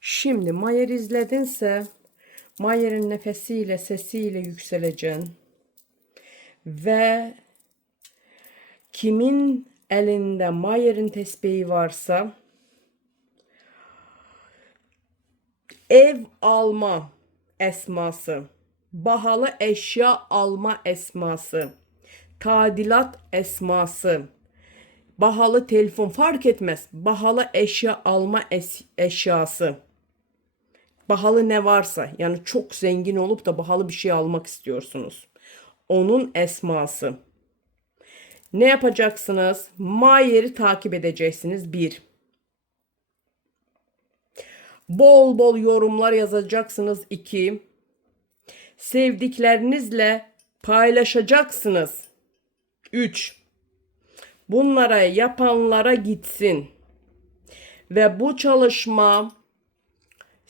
Şimdi Mayer izledinse Mayer'in nefesiyle, sesiyle yükseleceksin. Ve kimin elinde Mayer'in tesbihi varsa ev alma esması, bahalı eşya alma esması, tadilat esması, bahalı telefon fark etmez. Bahalı eşya alma es- eşyası. Bahalı ne varsa yani çok zengin olup da bahalı bir şey almak istiyorsunuz. Onun esması. Ne yapacaksınız? Mayer'i takip edeceksiniz. Bir. Bol bol yorumlar yazacaksınız. İki. Sevdiklerinizle paylaşacaksınız. Üç. Bunlara yapanlara gitsin. Ve bu çalışma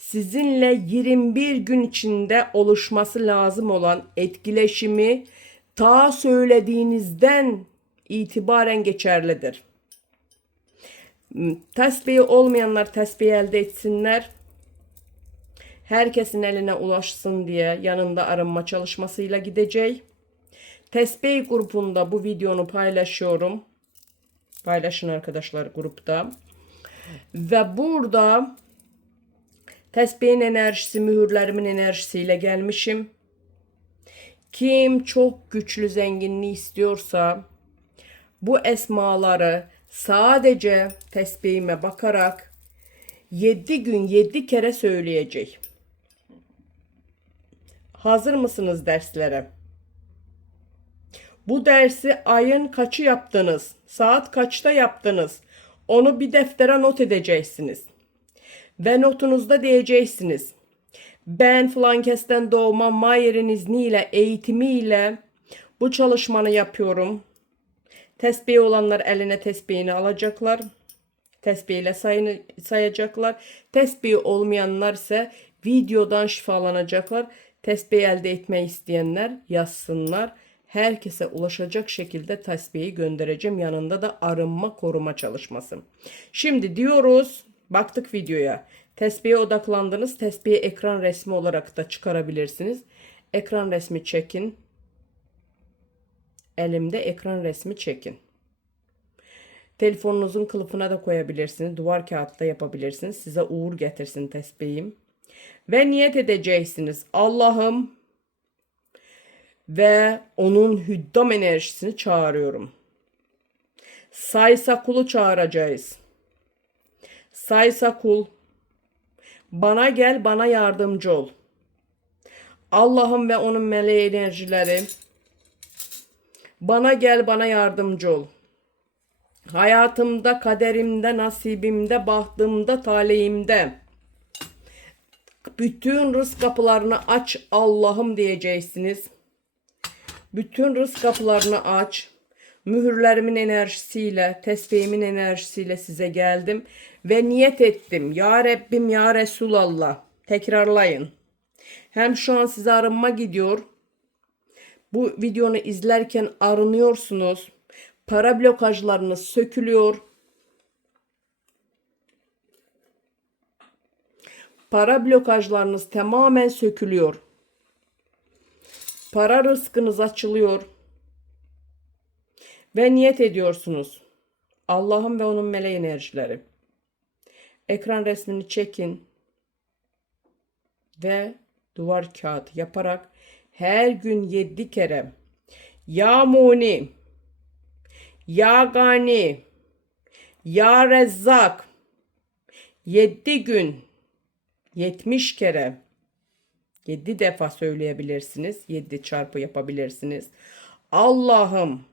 sizinle 21 gün içinde oluşması lazım olan etkileşimi ta söylediğinizden itibaren geçerlidir. Tesbihi olmayanlar tesbih elde etsinler. Herkesin eline ulaşsın diye yanında arınma çalışmasıyla gidecek. Tesbih grubunda bu videonu paylaşıyorum. Paylaşın arkadaşlar grupta. Ve burada tesbihin enerjisi, mühürlerimin enerjisiyle gelmişim. Kim çok güçlü zenginliği istiyorsa bu esmaları sadece tesbihime bakarak 7 gün 7 kere söyleyecek. Hazır mısınız derslere? Bu dersi ayın kaçı yaptınız? Saat kaçta yaptınız? Onu bir deftere not edeceksiniz. Ve notunuzda diyeceksiniz. Ben Flankes'ten doğma Mayer'in izniyle, eğitimiyle bu çalışmanı yapıyorum. Tesbih olanlar eline tesbihini alacaklar. Tesbihle sayını, sayacaklar. Tesbih olmayanlar ise videodan şifalanacaklar. Tesbih elde etmeyi isteyenler yazsınlar. Herkese ulaşacak şekilde tesbihi göndereceğim. Yanında da arınma koruma çalışması. Şimdi diyoruz baktık videoya. Tesbihe odaklandınız. Tesbihi ekran resmi olarak da çıkarabilirsiniz. Ekran resmi çekin. Elimde ekran resmi çekin. Telefonunuzun kılıfına da koyabilirsiniz. Duvar kağıtta yapabilirsiniz. Size uğur getirsin tesbihim. Ve niyet edeceksiniz. Allah'ım ve onun hüddam enerjisini çağırıyorum. Saysakulu çağıracağız. Saysakul bana gel bana yardımcı ol. Allah'ım ve onun meleği enerjileri bana gel bana yardımcı ol. Hayatımda, kaderimde, nasibimde, bahtımda, talihimde bütün rızk kapılarını aç Allah'ım diyeceksiniz. Bütün rızk kapılarını aç. Mühürlerimin enerjisiyle, tesbihimin enerjisiyle size geldim ve niyet ettim. Ya Rabbim ya Resulallah. Tekrarlayın. Hem şu an size arınma gidiyor. Bu videonu izlerken arınıyorsunuz. Para blokajlarınız sökülüyor. Para blokajlarınız tamamen sökülüyor. Para rızkınız açılıyor. Ve niyet ediyorsunuz. Allah'ın ve onun meleği enerjileri. Ekran resmini çekin. Ve duvar kağıt yaparak her gün yedi kere Ya Muni Ya Gani Ya Rezzak yedi gün yetmiş kere 7 defa söyleyebilirsiniz. 7 çarpı yapabilirsiniz. Allah'ım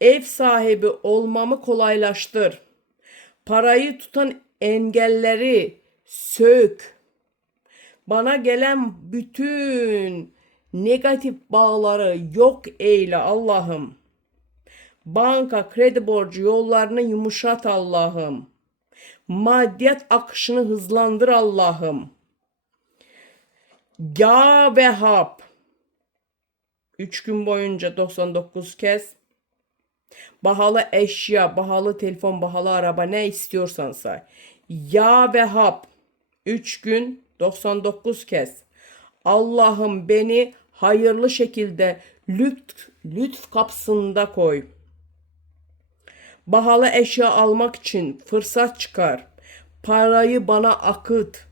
ev sahibi olmamı kolaylaştır. Parayı tutan engelleri sök. Bana gelen bütün negatif bağları yok eyle Allah'ım. Banka kredi borcu yollarını yumuşat Allah'ım. Maddiyat akışını hızlandır Allah'ım. Ya Vehhab. 3 gün boyunca 99 kez Bahalı eşya, bahalı telefon, bahalı araba ne istiyorsan say. Ya Vehhab 3 gün 99 kez. Allah'ım beni hayırlı şekilde lütf, lütf kapsında koy. Bahalı eşya almak için fırsat çıkar. Parayı bana akıt.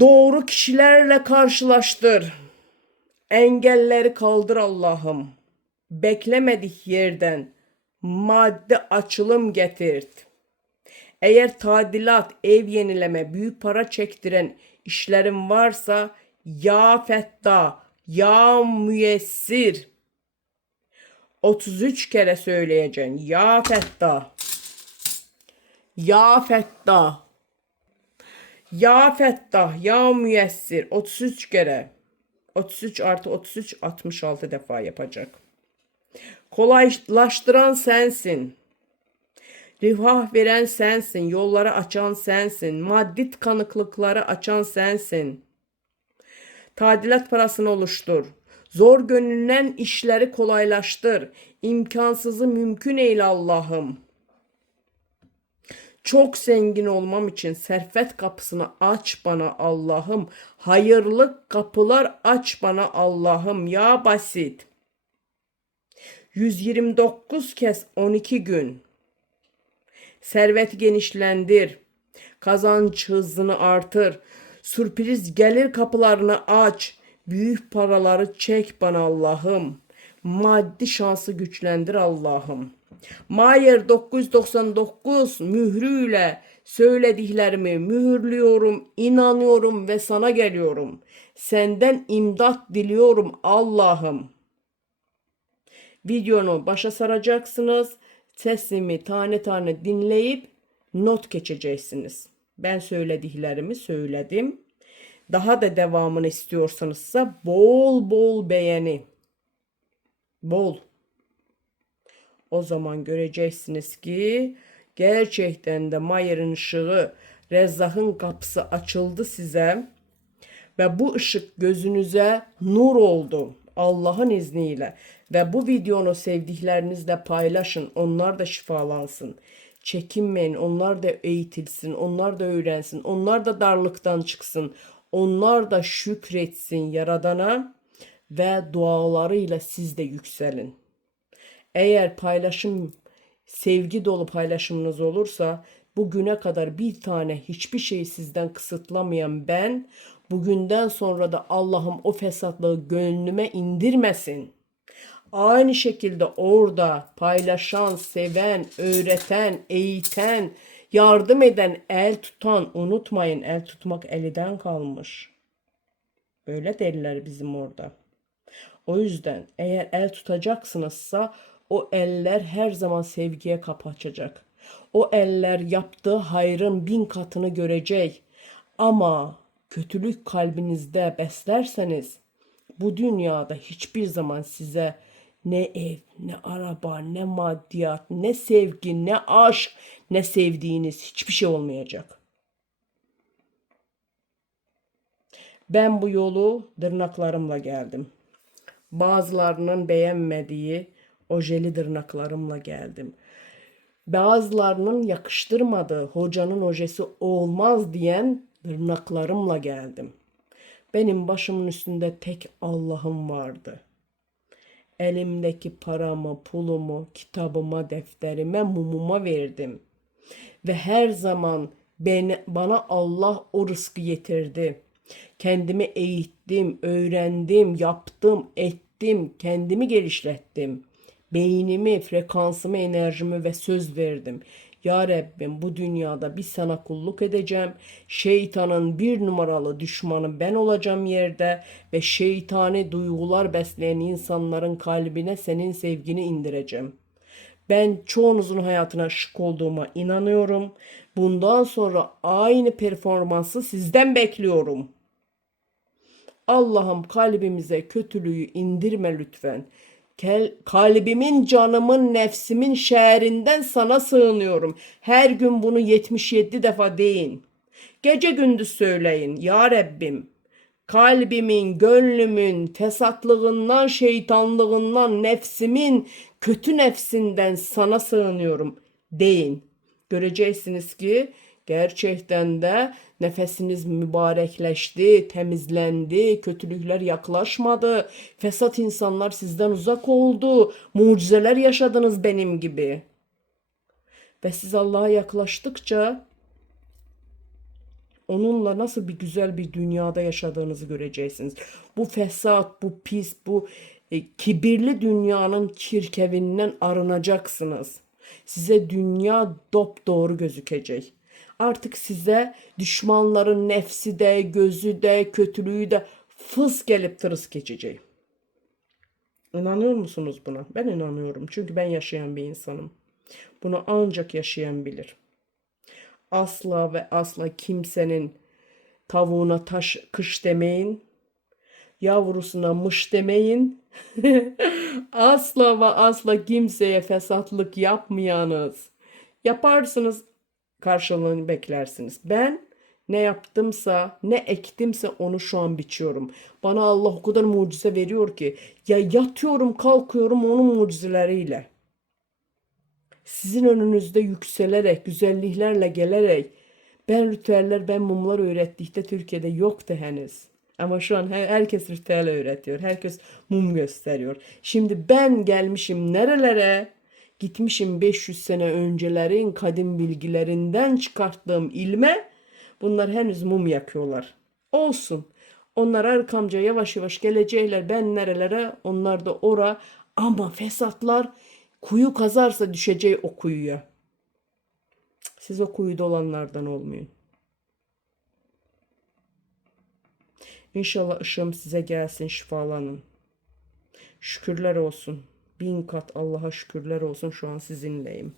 Doğru kişilerle karşılaştır. Engelleri kaldır Allah'ım. Beklemedik yerden madde açılım getirt. Eğer tadilat, ev yenileme, büyük para çektiren işlerin varsa ya fetta, ya müyessir. 33 kere söyleyeceksin. Ya fetta. Ya fetta. Ya fettah, ya müyessir 33 kere. 33 artı 33 66 defa yapacak. Kolaylaştıran sensin. Rifah veren sensin. Yolları açan sensin. Maddi tıkanıklıkları açan sensin. Tadilat parasını oluştur. Zor gönülen işleri kolaylaştır. İmkansızı mümkün eyle Allah'ım. Çok zengin olmam için serfet kapısını aç bana Allah'ım. Hayırlı kapılar aç bana Allah'ım. Ya basit. 129 kez 12 gün. Servet genişlendir. Kazanç hızını artır. Sürpriz gelir kapılarını aç. Büyük paraları çek bana Allah'ım. Maddi şansı güçlendir Allah'ım. Mayer 999 mührüyle söylediklerimi mühürlüyorum, inanıyorum ve sana geliyorum. Senden imdat diliyorum Allah'ım. Videonu başa saracaksınız. Sesimi tane tane dinleyip not geçeceksiniz. Ben söylediklerimi söyledim. Daha da devamını istiyorsanızsa bol bol beğeni. Bol. O zaman göreceksiniz ki gerçekten de Mayer'in ışığı, Rezzak'ın kapısı açıldı size ve bu ışık gözünüze nur oldu Allah'ın izniyle ve bu videonu sevdiklerinizle paylaşın onlar da şifalansın. Çekinmeyin onlar da eğitilsin onlar da öğrensin onlar da darlıktan çıksın onlar da şükretsin Yaradan'a ve dualarıyla siz de yükselin. Eğer paylaşım sevgi dolu paylaşımınız olursa bugüne kadar bir tane hiçbir şeyi sizden kısıtlamayan ben bugünden sonra da Allah'ım o fesatlığı gönlüme indirmesin. Aynı şekilde orada paylaşan, seven, öğreten, eğiten, yardım eden, el tutan unutmayın el tutmak eliden kalmış. Öyle derler bizim orada. O yüzden eğer el tutacaksınızsa o eller her zaman sevgiye kapı açacak. O eller yaptığı hayrın bin katını görecek. Ama kötülük kalbinizde beslerseniz bu dünyada hiçbir zaman size ne ev, ne araba, ne maddiyat, ne sevgi, ne aşk, ne sevdiğiniz hiçbir şey olmayacak. Ben bu yolu tırnaklarımla geldim. Bazılarının beğenmediği ojeli tırnaklarımla geldim. Bazılarının yakıştırmadığı hocanın ojesi olmaz diyen tırnaklarımla geldim. Benim başımın üstünde tek Allah'ım vardı. Elimdeki paramı, pulumu, kitabıma, defterime, mumuma verdim. Ve her zaman beni, bana Allah o rızkı getirdi. Kendimi eğittim, öğrendim, yaptım, ettim, kendimi gelişlettim. Beynimi, frekansımı, enerjimi ve söz verdim. Ya Rabbim bu dünyada bir sana kulluk edeceğim. Şeytanın bir numaralı düşmanı ben olacağım yerde ve şeytani duygular besleyen insanların kalbine senin sevgini indireceğim. Ben çoğunuzun hayatına şık olduğuma inanıyorum. Bundan sonra aynı performansı sizden bekliyorum. Allah'ım kalbimize kötülüğü indirme lütfen. Kalbimin, canımın, nefsimin şehrinden sana sığınıyorum. Her gün bunu 77 defa deyin. Gece gündüz söyleyin. Ya Rabbim, kalbimin, gönlümün tesatlığından, şeytanlığından, nefsimin, kötü nefsinden sana sığınıyorum deyin. Göreceksiniz ki Gerçekten de nefesiniz mübarekleşti, temizlendi, kötülükler yaklaşmadı. Fesat insanlar sizden uzak oldu. Mucizeler yaşadınız benim gibi. Ve siz Allah'a yaklaştıkça onunla nasıl bir güzel bir dünyada yaşadığınızı göreceksiniz. Bu fesat, bu pis, bu e, kibirli dünyanın çirkevinden arınacaksınız. Size dünya dop doğru gözükecek. Artık size düşmanların nefsi de, gözü de, kötülüğü de fıs gelip tırıs geçecek. İnanıyor musunuz buna? Ben inanıyorum. Çünkü ben yaşayan bir insanım. Bunu ancak yaşayan bilir asla ve asla kimsenin tavuğuna taş kış demeyin. Yavrusuna mış demeyin. asla ve asla kimseye fesatlık yapmayanız. Yaparsınız karşılığını beklersiniz. Ben ne yaptımsa, ne ektimse onu şu an biçiyorum. Bana Allah o kadar mucize veriyor ki ya yatıyorum, kalkıyorum onun mucizeleriyle sizin önünüzde yükselerek, güzelliklerle gelerek ben ritüeller, ben mumlar öğrettikte Türkiye'de yoktu henüz. Ama şu an her- herkes ritüel öğretiyor. Herkes mum gösteriyor. Şimdi ben gelmişim nerelere? Gitmişim 500 sene öncelerin kadim bilgilerinden çıkarttığım ilme bunlar henüz mum yakıyorlar. Olsun. Onlar arkamca yavaş yavaş gelecekler. Ben nerelere? Onlar da ora. Ama fesatlar kuyu kazarsa düşeceği o kuyuya. Siz o kuyuda olanlardan olmayın. İnşallah ışığım size gelsin, şifalanın. Şükürler olsun. Bin kat Allah'a şükürler olsun şu an sizinleyim.